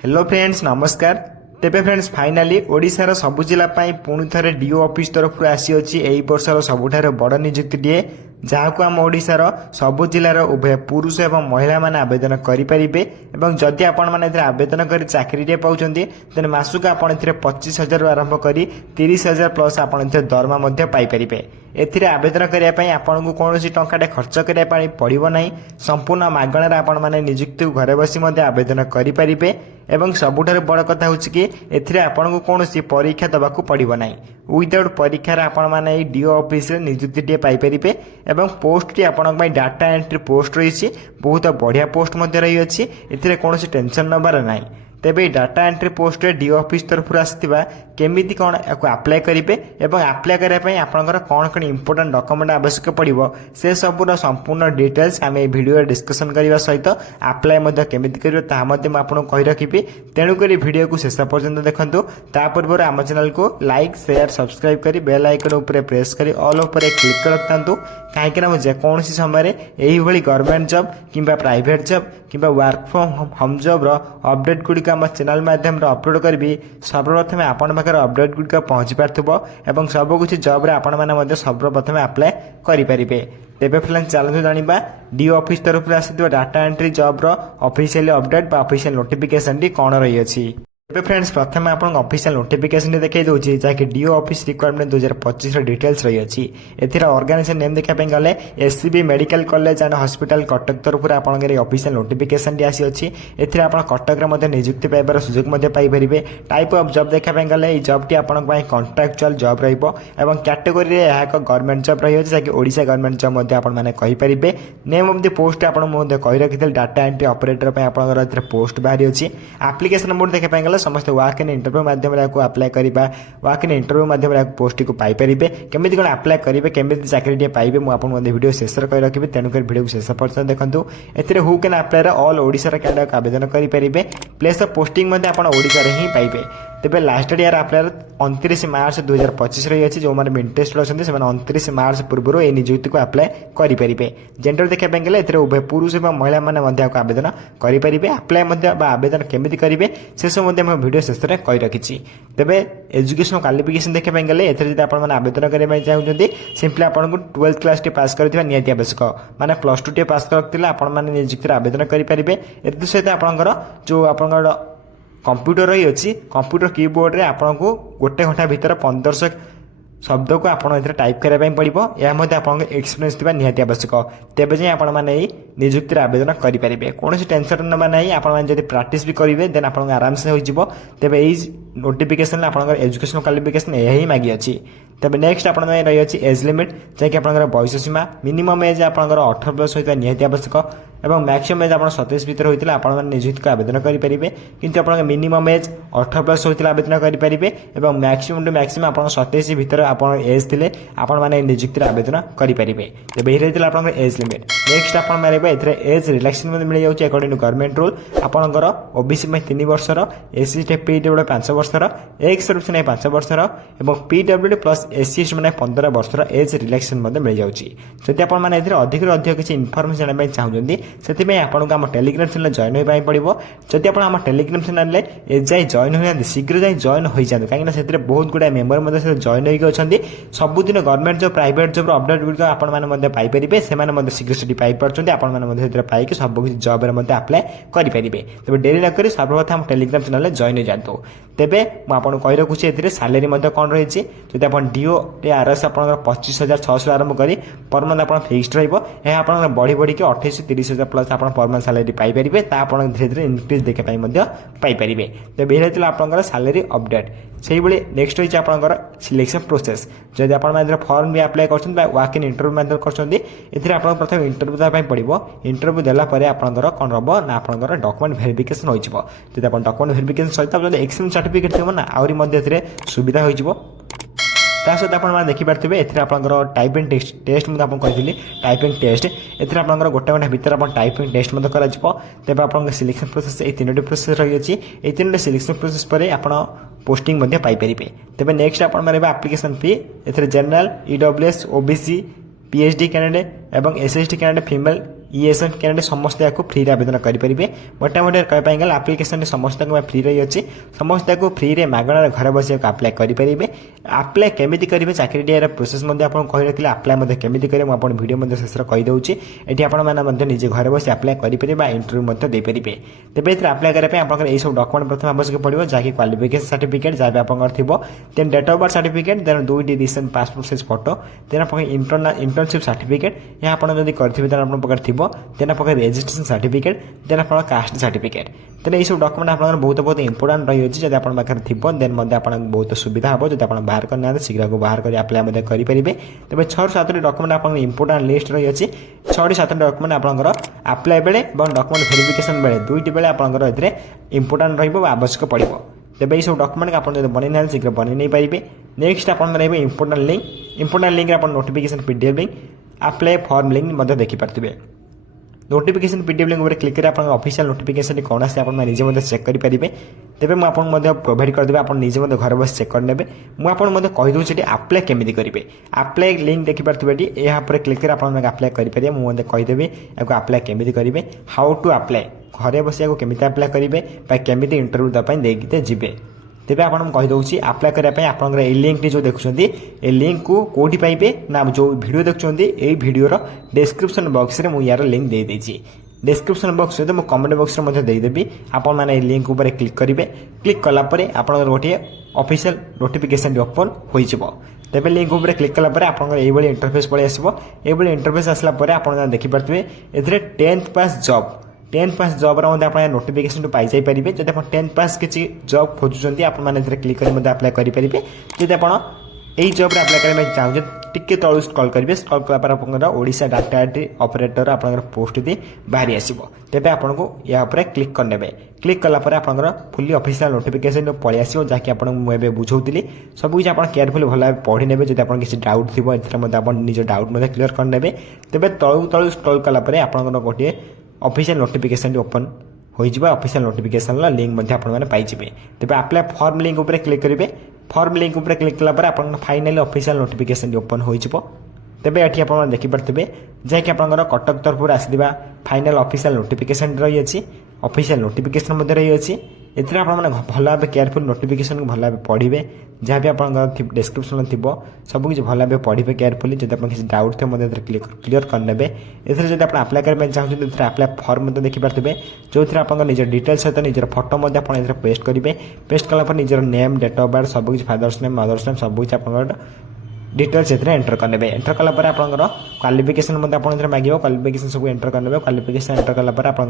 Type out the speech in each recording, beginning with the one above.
Hello friends नमस्कार। तेबे friends finally ओडिशार सबु जिला पुणी थे डीओ ऑफिस तरफ आसी यही वर्षर सबुठार बड़ नियुक्तिटे जहाँ को आम ओडिशार सबु जिलार उभय पुरुष एवं महिला माने आवेदन करेंगे। जदि आपण मैंने आवेदन कर चाकरी पाँच तेज मासक आपड़ 25,000 आरंभ कर 30,000 प्लस आपड़ दरमा पाइपर। एथिरे आवेदन करने आपन को कौन टंकाटे खर्च करने पड़ो ना, संपूर्ण मागणार आपण मैंने नियुक्ति घरे बसी आवेदन करेंगे। एवं सबुठार बड़ कथा हूँ कि एथिरे आपन को कौन परीक्षा दबाक पड़ो ना, विदाउट परीक्षार आपण मैंने डीओ ऑफिस नियुक्ति पाइपर। एवं पोस्ट टी आपण डाटा एंट्री पोस्ट रही बहुत बढ़िया पोस्ट रही है, कौन टेंशन नबार ना। तेबे data entry post DO office तरफ आसवा केमिति कौन अप्लाई करेंगे और अप्लाई करने आपंकर कौन कौन इंपोर्टेंट डॉक्यूमेंट आवश्यक पड़ो से सबूर संपूर्ण डिटेल्स आम वीडियो डिस्कशन करने सहित अप्लाई केमिति करेंगे ताकि आपको कही रखी। तेणुक वीडियो को शेष पर्यंत देखूँ। पूर्व आम चैनल को लाइक शेयर सब्सक्राइब कर बेल आइकन उपर प्रेस कर ऑल उपर क्लिक कर रखता कहीं जेकोसी समय यही गवर्नमेंट जॉब कि प्राइवेट जॉब कि work from home job update गुड़िक आम चैनल माध्यम अपलोड करी सर्वप्रथम आपण पाखे अपडेट गुड़िक पहुंची पार्थ्व और सबकिछ जॉब रे आपण मैंने सर्वप्रथम अप्लाई करेंगे। तेबे फ्रेंड्स चलते जाना डीओ ऑफिस तरफ आसी data entry job official update official notification कौन रही है। तेज फ्रेंड्स प्रथम आप ऑफिशियल नोटिफिकेशन देखा दूसरी जहाँकि डीओ ऑफिस रिक्वायरमेंट 2025 डिटेल्स रही है। ऑर्गेनाइजेशन नेम देखा गले SCB medical college and hospital Cuttack तरफ आपंकर ऑफिशियल नोटिफिकेशन आसी अच्छी। एथिरे आप कटक नियुक्ति पाइबार सुजोग पाइपर। टाइप ऑफ जॉब देखा गले जॉब टी आप कॉन्ट्राक्चुअल जॉब रहा कैटेगोरी यह एक गवर्नमेंट जॉब रही है जहाँकि ओडिशा गवर्नमेंट जॉब आपने कहींपर। नेम ऑफ द पोस्ट आपको कही रखी डाटा एंट्री ऑपरेटर आप पोस्ट बाहरी अच्छी। एप्लिकेशन मोड देखा गले समस्त वाक इन इंटरव्यू माध्यम अप्लाई करवा वाक इन इंटरव्यू माध्यम पोस्ट को पाइपर। केमी कौन अप्लाई करेंगे केमी चाकरी पाइबे मुझे वीडियो शेष कही रखी। तेणुक वीडियो को शेष पर्यटन देखूँ। एथिरे who can apply all Odisha candidate आवेदन करेंगे। प्लेस ऑफ पोस्टिंग ओडिशा ही पाइबे। तेबे लास्ट डेट अप्लाई 29 मार्च 2025 रही है। जो मैंने इंटरेस्टेड अच्छा से 29 मार्च पूर्व ये नियुक्ति को अप्लाई करेंगे। जेंडर देखा गले उभय पुरुष और महिला मैंने आवेदन करेंगे। अप्लाई आवेदन केमी करेंगे से सब वीडियो शेष में कही रखी। तेबे एजुकेशन क्वालिफिकेशन देखा गले आवेदन करने चाहते सिंपली आपको 12th क्लास टी पास कर निहाती आवश्यक माने +2 टी पास करते आपने नियुक्ति आवेदन करेंगे। एत सहित आपंकर जो आप कंप्यूटर रही अच्छी कंप्यूटर कीबोर्ड रे आपको गोटे घंटा भीतर 1500 शब्द को आप टाइप करने पड़ो। यह एक्सपीरियंस थी निहाती आवश्यक। तेज जाए आपने नियुक्ति आवेदन करेंगे। कौन टेंशन ना ना आप प्राक्ट भी करेंगे देन आप आराम से हो। तेज यही नोटिफिकेशन आप एजुकेशन क्वालिफिकेशन यही मागी अच्छी। तेज नेक्स्ट आप रही है एज लिमिट जैक आप बयस सीमा मिनिमम एज आप 18 प्लस होता निहाती आवश्यक और मैक्सिमम एज आप 27 भर होता आप नियुक्ति को आवेदन करेंगे। किंतु आप मिनिमम एज 18 प्लस होता आवेदन करेंगे और मैक्सिमम टू मैक्सिमम आप 27 भर आप एज थे आपने नियुक्ति आवेदन करेंगे। तेज यही रही आप एज लिमिट। नेक्स्ट आप मारे एज रिलैक्सेशन मिल जाए अकॉर्डिंग टू गवर्नमेंट रूल आपंकर ओबीसी 3 वर्षर एससी पीडब्ल्यू 5 वर्षर एक्स सर्विस 5 वर्षर और पीडब्ल्यू प्लस एससी मैंने 15 वर्षर एज रिलैक्सेशन मिल जाऊँगी। जब आपने अधिक अधिक किसी इनफर्मेशन जाना चाहते से आपको आम टेलीग्राम चैनल जॉइन होगा पड़ो। जब आप आम टेलीग्राम चैनल एजाए जॉइन होना शीघ्र जाए जॉइन हो जाए कहीं बहुत गुड़ा मेम्बर जॉइन होती सबुदिन government job private job update गुड़िक आपने पाइपर से शीघ्र से पाइपर आपने पाइक सबकि जॉब अप्लाई करेंगे। तेज डेरी नक सर्वप्रथम टेलीग्राम चैनल जॉइन हो जातु। तेबे मुझे कही रखुच्छी ए सालेरी कौन रही है आप डीओ आरएस आप 25,600 आरंभ कर पर मंथ आप फिक्सड रहा आप बढ़ी बढ़ी 28-30,000 प्लस आप पर मंथ सालेरी पाइपर। धीरे धीरे इनक्रीज देखा पाइपर। तेज ये आपंकर सालेरी अपडेट से नेक्स्ट रही आपंकर सिलेक्शन प्रोसेस जब आप फॉर्म भी अप्लाई कर वाक इन इंटरव्यू माध्यम कर प्रथम इंटरव्यू पड़ो। इंटरव्यू देलापर आपंकर कौन हम ना आपंकर डॉक्यूमेंट वेरिफिकेशन हो। जब आप डॉक्यूमेंट वेरिफिकेशन सहित एक्सपीरियंस सर्टिफिकेट थी ना आहरी सुविधा हो। सहित आप देखिपारे एपंकर टाइपिंग टेस्ट मुझे आपको कही टाइपिंग टेस्ट एपंकर गोटे घंटा भर आप टाइपिंग टेस्ट तेज आप सिलेक्शन प्रोसेस ये 3टी प्रोसेस रही है। ये 3टी सिलेक्शन प्रोसेस पर आप पोस्टिंग पाइपर। तेज नेक्स्ट आप एप्लिकेशन फी ए general EWS OBC PhD candidate और SST candidate female ESN candidate समस्त या फ्री आवेदन करेंगे। मोटामोटी कहपाई गला आप्लिकेसन समस्त फ्री रही अच्छी समस्त फ्री रे मागणार घर बस आप्लाय करेंगे। आप्लाय केमी करेंगे चाकरी डी प्रोसेस कही रखिए आप्लाय केमी करेंगे मुझे भिडियो शेष कहीदे ये आपने निजे घर बस आप्लाय करेंगे इंटरव्यू देपारे। तेज ये आप्लाय करने आप सब डॉक्यूमेंट प्रथम आवश्यक पड़ो जहाँकि क्वालिफिकेशन सर्टिफिकेट जहाँ भी आप then date of birth certificate then 2टी recent passport size photo then आप इंटर्नशिप सर्टिफिकेट यहाँ आपड़ी करेंगे देन आप रेजिस्ट्रेशन सर्टिफिकेट देन आप कास्ट सर्टिफिकेट तेज ये सब डॉक्यूमेंट आप बहुत इंपोर्टाट रही है जब आप पाखे थी देन आप बहुत सुविधा हम जब आप बाहर करना शीघ्र को बाहर कर आप्लाय करेंगे। तेज 6-7 डॉक्यूमेंट आप इंपोर्टाट लिस्ट रही है 6-7 डॉक्यूमेंट आपंकर आप्लाय बेले डॉक्यूमेंट वेरिफिकेशन बेले 2टी बेले आपंकर इंपोर्टाट आवश्यक पड़ो। तेज ये सब डॉक्यूमेंट आप बनई शीघ्र बनई नहीं पारे। नेक्स्ट आप इंपोर्टाट लिंक आप notification PDF link apply form link देखिपारे। नोटिफिकेशन PDF लिंक क्लिक कर ऑफिशियल नोटिफिकेशन कौन आसे निजे चेक करेंगे। तेज मुझे प्रोवाइड करदेवी आप निजे घर बस चेक करने मुझे कहीदे आप्लाय केमी करेंगे। आप्लाय लिंक देखिपारे यहाँ क्लिक कर आप्लाय करेंगे मुझे कहीदेवी या आप्लाय केमी करेंगे हाउ टू आप्लाय घरे बस केमी आप्लाय करेंगे केमी इंटरव्यू देते जीवे। तेज आपको कहीदे आप्लाय करने आप लिंक जो देखुं ये लिंक को कौटी पाइबे ना जो वीडियो देखुं ये वीडियोर डिस्क्रिप्शन बॉक्स में मुझे यार लिंक दे देछि। डिस्क्रिप्शन बॉक्स सहित मुझे कमेंट बॉक्स में देदेवी आपण मैंने लिंक उपर क्लिक करेंगे। क्लिक कलापर आप गोटे ऑफिशियल नोटिफिकेशन ओपन हो तेज लिंक उपर क्लिक कलापर आप इंटरफेस पलि आसो। ये इंटरफेस आसला आप देखिपारे ए 10th पास जॉब 10th पास जॉब आप नोटिफिकेशन पाई जापर जब आप 10th पास किसी जॉब खोजुंट आप क्लिक कर आप्लाय करेंगे। जब आप यही जॉब आप्लाय करने चाहूँ टिके तलू स्क्रॉल करेंगे स्क्रॉल कलापर आप ओडिशा डाटा एंट्री ऑपरेटर आप पोस्ट भी बाहरी आसो। तेज आपको या क्लिक करने क्लिक कलापर आप फुली ऑफिशियल नोटिफिकेशन पलि आसो जहाँकि मुझे बुझाऊली सबकि आप केयरफुली भल पढ़ी ने जब आप किसी डाउट थी निज डाउट क्लीयर करने। तेज तलू तलू स्क्रॉल कलापर आप गोटे ऑफिशियल नोटिफिकेशन ओपन हो ऑफिशियल नोटिफिकेशन लिंक पाई। तेज आप्लाय फॉर्म लिंक उपर क्लिक करेंगे। फॉर्म लिंक उपर क्लिक कलापर आप फाइनाली ऑफिशियल नोटिफिकेशन ओपन हो तेज ये आप देखिपारे जहाँकि आप कटक तरफ आसवा फाइनाल ऑफिशियल नोटिफिकेशन रही है ऑफिशियल नोटिफिकेशन रही है। एथि आप भल भाव केयरफुल नोटिफिकेशन को भल भाव पढ़े जहाँ भी आप डिस्क्रिप्शन थी सबकि भल भाव पढ़े केयरफुली जब आप किसी डाउट थे क्लीयर करने। जब आप आप्लाय करने चाहते आप्लाय फॉर्म देखिपारे जो थी आप निज डिटेल सहित निजर फोटो पेस्ट करेंगे। पेस्ट कलापर निजर नेम डेट ऑफ बर्थ सबकि फादर्स नेम मदर्स नेम सबकि आप डिटेल्स एंटर करने। एंटर कलापर आप क्वालिफिकेशन मांगे क्वालिफिकेशन सब एंटर करने। क्वालिफिकेशन एंटर कलापर आप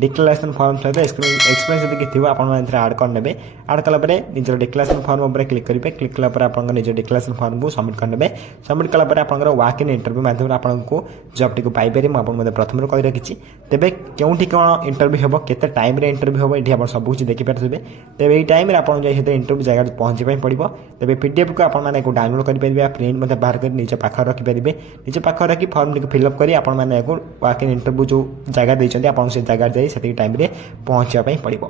डिक्लेरेशन फॉर्म सहित एक्सपीरियंस यदि थी आप आड करने। आड कलापर निजर डिक्लेरेशन फॉर्म उपर क्लिक करेंगे। क्लिक कलापर आप निज डिक्लेरेशन फॉर्म को सबमिट करने। सबमिट कलापर आप वॉक इन इंटरव्यू माध्यम आपको जॉब टी पाइपर मुझे प्रथम कही रखी। तेज क्योंटी कौन इंटरव्यू हम केते टाइम रे इंटरव्यू हम ये सब कुछ देखिपारे। तेज यही टाइम आप इंटरव्यू जगह पहुँचे पड़ो। तेज PDF को आप डाउनलोड करेंगे प्रिंट बाहर कर निज पाखे रखिपारे निज पाखे रखी फॉर्म टी फिलअप कर वॉक इन इंटरव्यू जो जगह देते आप जगह जाए टाइम पहुँचापी पड़ो।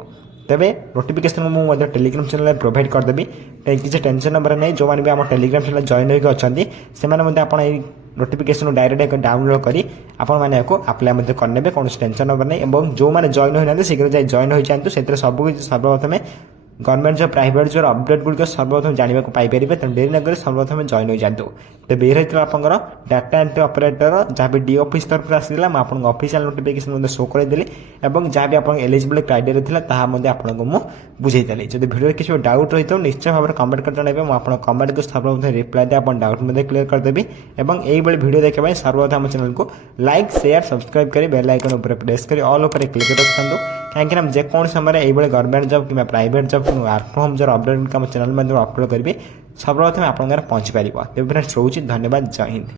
तेज नोटिफिकेशन मुझे टेलीग्राम चैनल प्रोवाइड करदेवी किसी टेंशन नंबर नहीं जो मैंने भी आम टेलीग्राम चैनल जॉइन होकर अच्छा से नोटिफिकेशन डायरेक्ट डाउनलोड करी आपने आप्लाय करने कौन टेंशन नंबर नहीं। जो मैंने जॉइन होना शीघ्र जाए जॉइन हो जातु से सब सर्वप्रथम government job private job update गुड़िक सर्वप्रथम जानवा पाइपर तेनाली डेरी नगर सर्वप्रथम जॉइन हो जातु। तो ये रही आपंकर डाटा एंट्री ऑपरेटर जहाँ भी डी ऑफिस तरफ आसाला मुझे ऑफिशियल नोटिफिकेशन शो करदेली जहाँ भी आप एलिजिबल क्राइटेरिया था आपको मुझे बुझेदी। जब वीडियो किसी डाउट रही तो निश्चय भाव में कमेंट कर जनइबे मुझे कमेंट को सर्वप्रथम रिप्लाई दे डाउट क्लीयर करदेवी। यही वीडियो देखा सर्वप्रथम चैनल को लाइक शेयर सब्सक्राइब कर बेल आइकन उपर प्रेस कर ऑल उपर क्लिक रखु कहीं जेको समय ये गवर्नमेंट जॉब कि private job work from home job update channel upload करेंगे सर्वप्रथम आप पहुंची पार। तेज फ्रेंड्स रोचे धन्यवाद जय हिंद।